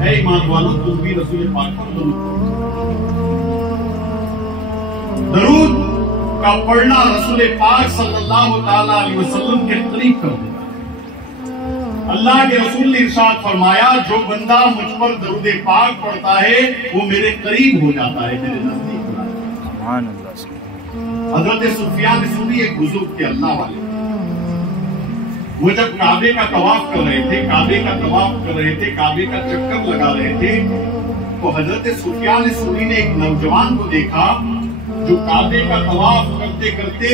है ईमान वालों, तुम भी रसूल पाक पर दरूद पढ़ो। दरूद का पढ़ना रसूल पाक सल्लल्लाहु ताला अलैहि वसल्लम के करीब कर देगा। अल्लाह के रसूल ने इरशाद फरमाया, जो बंदा मुझ पर दरूद पाक पढ़ता है वो मेरे करीब हो जाता है, मेरे नजदीक हो जाता है। हजरत सुफियान सूरी एक बुजुर्ग थे अल्लाह वाले, वो जब काबे का तवाफ कर रहे थे, काबे का चक्कर लगा रहे थे, तो हजरत सुफियान सूरी ने एक नौजवान को देखा जो काबे का तवाफ करते करते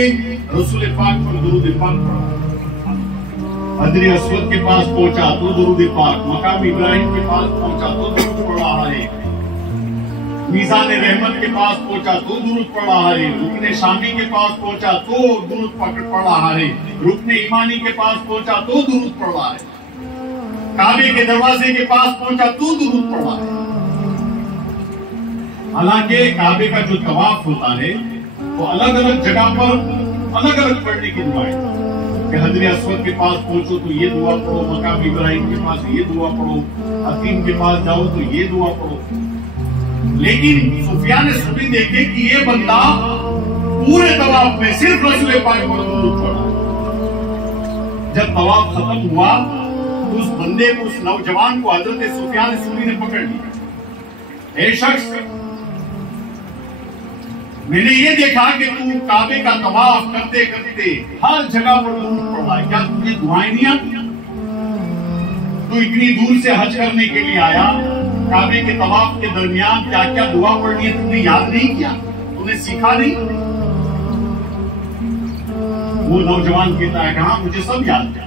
रसूल पाक पर दरूद पाक पढ़ा। हजर अस्वद के पास पहुंचा तो दरूद पाक, मकाम इब्राहिम के पास पहुंचा तो दरूद पढ़ रहा है, मीज़ान रहमत के पास पहुंचा तो दुरूद पढ़ रहा है, रुकने शामी के पास पहुंचा तो दुरूद पढ़ रहा है, रुकने ईमानी के पास पहुंचा तो दुरूद पढ़ रहा है, काबे के दरवाजे के पास पहुंचा तो दुरूद पढ़ रहा है। हालांकि काबे का जो तवाफ होता है वो अलग अलग जगह पर अलग अलग पढ़ने की दुआएं कि हजर अस्वद के पास पहुंचो तो ये दुआ पढ़ो, मकाम इब्राहिम के पास ये दुआ पढ़ो, हकीम के पास जाओ तो ये दुआ पढ़ो। लेकिन सुफियान सूरी देखे कि ये बंदा पूरे तवाफ में सिर्फ रसूल पाक पर दुरूद पढ़ा। जब तवाफ खत्म हुआ तो उस बंदे को, उस नौजवान को हजरत सुफियान सूरी ने पकड़ लिया। ए शख्स, मैंने ये देखा कि तू काबे का तवाफ करते करते हर जगह पर दुरूद पढ़ रहा है, क्या तुझे दुआएं नहीं आती? तू इतनी दूर से हज करने के लिए आया, काबे के तवाफ के दरमियान क्या क्या दुआ पढ़नी है तुमने याद नहीं किया, तुमने सीखा नहीं? वो नौजवान कहता है कि हाँ मुझे सब याद है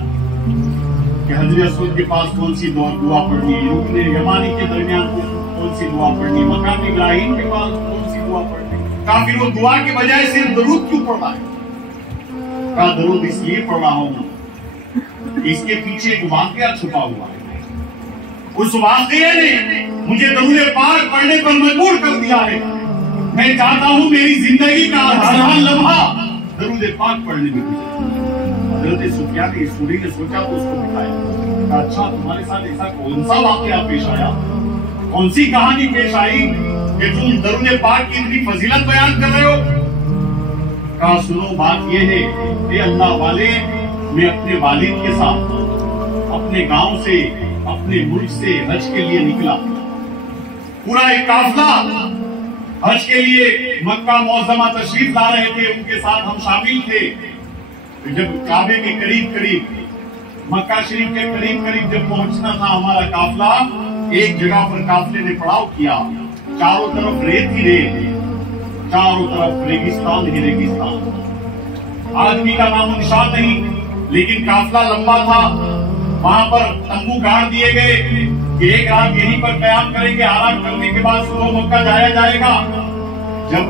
कि हजर अस्वद के पास कौन सी दुआ पढ़नी है, रुकने यमानी के दरमियान कौन सी दुआ पढ़नी है, मकाम इब्राहिम के पास कौन सी दुआ पढ़नी है। फिर वो दुआ के बजाय सिर्फ दरूद क्यों पढ़ रहा है? का दरूद इसलिए पढ़ रहा हूं, इसके पीछे एक वाकया छुपा हुआ है। उस वाकये ने मुझे दरूद पाक पढ़ने पर मजबूर कर दिया है। मैं चाहता हूं मेरी जिंदगी का हर लम्हा दरूद पाक पढ़ने में गुजरे। हजरत सुफियान सूरी ने सोचा तो उसको दिखाया, अच्छा तुम्हारे साथ ऐसा कौन सा वाकया पेश आया, कौन सी कहानी पेश आई कि तुम दरूद पाक की इतनी फजीलत बयान कर रहे हो? कहा सुनो, बात यह है कि अल्लाह वाले, मैं अपने वालिद के साथ अपने गांव से, अपने मुल्क से हज के लिए निकला। पूरा एक काफिला हज के लिए मक्का मुअज़्ज़मा तशरीफ ला रहे थे, उनके साथ हम शामिल थे। जब काबे के करीब करीब, मक्का शरीफ के करीब करीब जब पहुंचना था हमारा काफिला, एक जगह पर काफिले ने पड़ाव किया। चारों तरफ रेत ही रेत, चारों तरफ रेगिस्तान ही रेगिस्तान, आदमी का नामो निशान नहीं। लेकिन काफिला लंबा था, वहां पर तंबू गाड़ दिए गए कि एक रात यहीं पर कयाम करेंगे, आराम करने के बाद सुबह मक्का जाया जाएगा। जब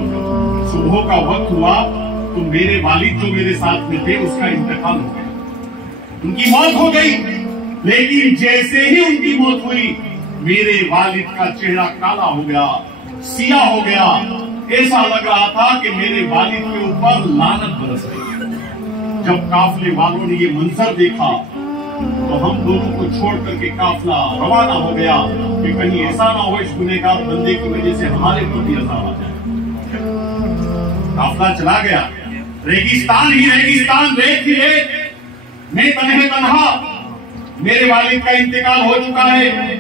सुबह का वक्त हुआ तो मेरे वालिद जो मेरे साथ में थे उसका इंतकाल हो गया, उनकी मौत हो गई। लेकिन जैसे ही उनकी मौत हुई मेरे वालिद का चेहरा काला हो गया, सिया हो गया। ऐसा लग रहा था कि मेरे वालिद के ऊपर लानत बरस रही है। जब काफिले वालों ने ये मंजर देखा तो हम दोनों को छोड़ करके काफिला रवाना हो गया कि कहीं ऐसा ना हो इस गुनहगार बंदे की वजह से हमारे प्रति अज़ाब आ जाए। काफिला चला गया, रेगिस्तान ही रेगिस्तान, रेत ही रेत, मैं तन्हे तन्हा, मेरे वालिद का इंतकाल हो चुका है।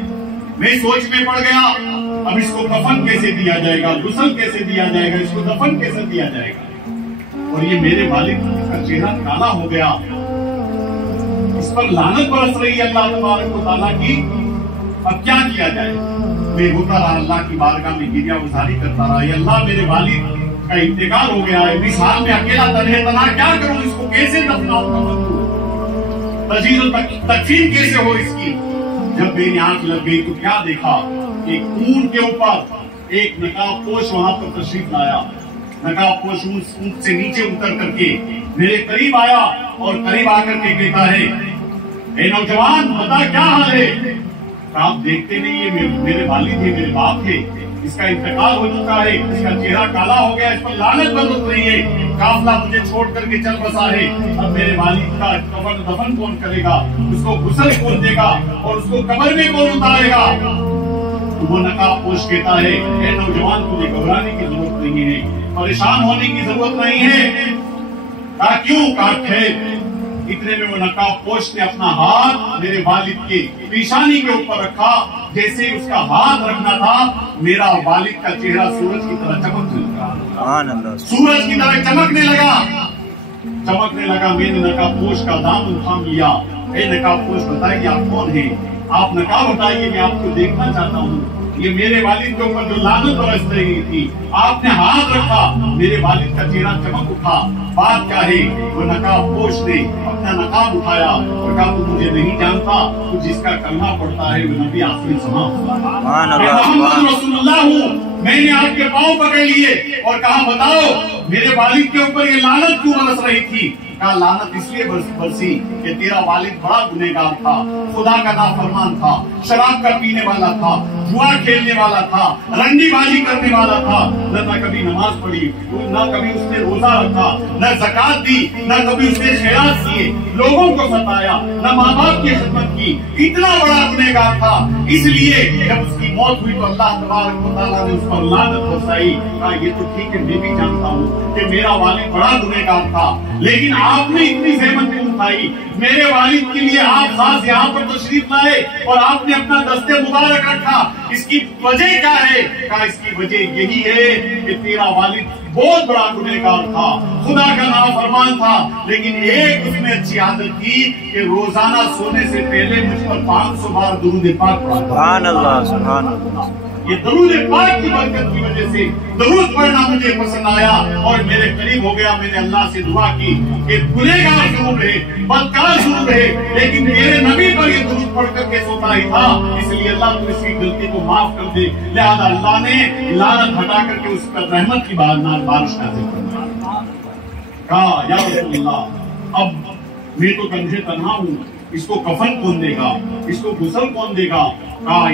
मैं सोच में पड़ गया, अब इसको कफन कैसे दिया जाएगा, गुस्ल कैसे दिया जाएगा, इसको दफन कैसे दिया जाएगा। और ये मेरे वालिद का चेहरा काला हो गया, इस पर लानत बरस रही है अल्लाह तबारक व तआला की। अब क्या किया जाए? मैं रोता रहा, अल्लाह की बारगाह में गिरिया गुजारी करता रहा, ये अल्लाह मेरे वालिद का इंतकाल हो गया है, इस हाल में अकेला तन्हे तन्हा क्या करूं, इसको कैसे दफनाऊं, तजीज़ तकफीन कैसे हो इसकी। जब मेरी आंख लग गई तो क्या देखा, एक ऊंट के ऊपर एक नकाबपोश वहां पर तशरीफ लाया। नकाबपोश ऊंट से नीचे उतर करके मेरे करीब आया और करीब आकर के कहता है, ए नौजवान बता क्या हाल है? आप देखते नहीं, ये मेरे वालिद थे, मेरे बाप थे, इसका इंतकाल हो चुका है, इसका चेहरा काला हो गया, इस पर लानत बरस रही है, काफिला मुझे छोड़ करके चल बसा है। अब मेरे वालिद का कफन दफन कौन करेगा, उसको गुस्ल कौन देगा और उसको कब्र में कौन उतारेगा? तो वो नकाबपोश कहता है, ए नौजवान, तुझे घबराने की जरूरत नहीं है, परेशान होने की जरूरत नहीं है। कहा क्यों? कहा खैर। इतने में वो नकाबपोश ने अपना हाथ मेरे वालिद के पेशानी के ऊपर रखा। जैसे ही उसका हाथ रखना था, मेरा वालिद का चेहरा सूरज की तरह चमकने लगा। सूरज की तरह चमकने लगा। मैंने नकाबपोश का दामन थाम लिया। ए नकाबपोश, बताइए आप कौन है? आप नकाब बताइए, मैं आपको देखना चाहता हूँ। ये मेरे वालिद के ऊपर जो लानत बरस रही थी, आपने हाथ रखा, मेरे वालिद का चेहरा चमक उठा। बात क्या है? वो नकाबपोश ने अपना नकाब उठाया और कहा, तू मुझे नहीं जानता, तू जिसका कलमा पड़ता है वो नबी आखिरी ज़माना रसूलुल्लाह हूँ। मैंने आपके पांव पकड़ लिए और कहा, बताओ मेरे वालिद के ऊपर ये लानत क्यों बरस रही थी? कहा, लानत इसलिए बरसी कि तेरा वालिद बड़ा गुनहगार था, खुदा का नाफरमान था, शराब का पीने वाला था, जुआ खेलने वाला था, रंडीबाजी करने वाला था, न कभी नमाज पढ़ी, न कभी उसने रोजा रखा, न ज़कात दी, न कभी उसने खैरात किए, लोगों को सताया, न माँ बाप की खिदमत की। इतना बड़ा गुनहगार था। इसलिए जब उसकी मौत हुई तो अल्लाह तबारक व तआला ने उस पर लानत बरसाई। कहा, ये तो ठीक है, मैं भी जानता हूँ कि मेरा वालिद बड़ा गुनहगार था, लेकिन आपने इतनी ज़हमत क्यों उठाई? मेरे वालिद के लिए आप खास यहाँ पर तशरीफ लाए और आपने अपना दस्ते मुबारक रखा। इसकी वजह क्या है? कहा, इसकी वजह यही है कि तेरा वालिद बहुत बड़ा गुनहगार था, खुदा का नाफरमान था, लेकिन एक उसमें अच्छी आदत थी कि रोजाना सोने से पहले मुझ पर 500 बार दुरूद पाक पढ़ा। सुभान अल्लाह, सुभान अल्लाह। ये दरूद पाक की बरकत की वजह से दरूद पढ़ना मुझे पसंद आया और मेरे करीब हो गया। मैंने अल्लाह से दुआ की कि गुनहगार जरूर रहे, बदकार जरूर रहे, लेकिन मेरे नबी पर ये दरूद पढ़ करके सोता ही था, इसलिए अल्लाह तो इसकी गलती को माफ कर दे। लिहाजा अल्लाह ने लानत हटा करके उस पर रहमत की बारिश नाज़िल कर दी। कहा, या रसूलल्लाह, अब मैं तो कंधे तन्हा हूँ, इसको कफन कौन देगा, इसको गुस्ल कौन देगा? कहा,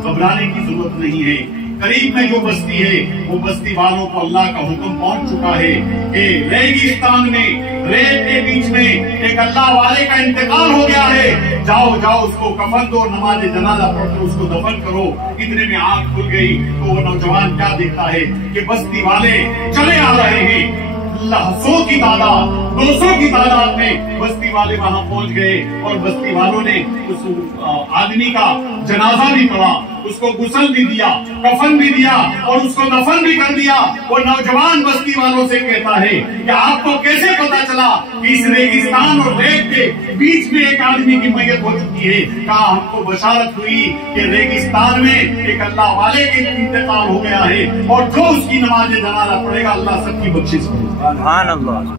घबराने की जरूरत नहीं है। करीब में जो बस्ती है, वो बस्ती वालों को अल्लाह का हुक्म पहुंच चुका है कि रेगिस्तान में, रेत के बीच में एक अल्लाह वाले का इंतकाल हो गया है। जाओ उसको कफन दो, नमाज जनाजा पढ़कर उसको दफन करो। इतने में आंख खुल गई तो वो नौजवान क्या देखता है कि बस्ती वाले चले आ रहे हैं। 100 की तादाद, 200 की तादाद में बस्ती वाले वहां पहुंच गए और बस्ती वालों ने उस आदमी का जनाजा भी पढ़ा, उसको गुस्ल भी दिया, कफन भी दिया और उसको दफन भी कर दिया। वो नौजवान बस्ती वालों से कहता है कि आपको कैसे पता चला कि इस रेगिस्तान और रेत के बीच में एक आदमी की मैयत हो चुकी है? कहा, हमको बशारत हुई कि रेगिस्तान में एक अल्लाह वाले के इंतकाल हो गया है और जो उसकी नमाज जनाजा पढ़ेगा अल्लाह सबकी बख्शिश करेगा। सुभान अल्लाह।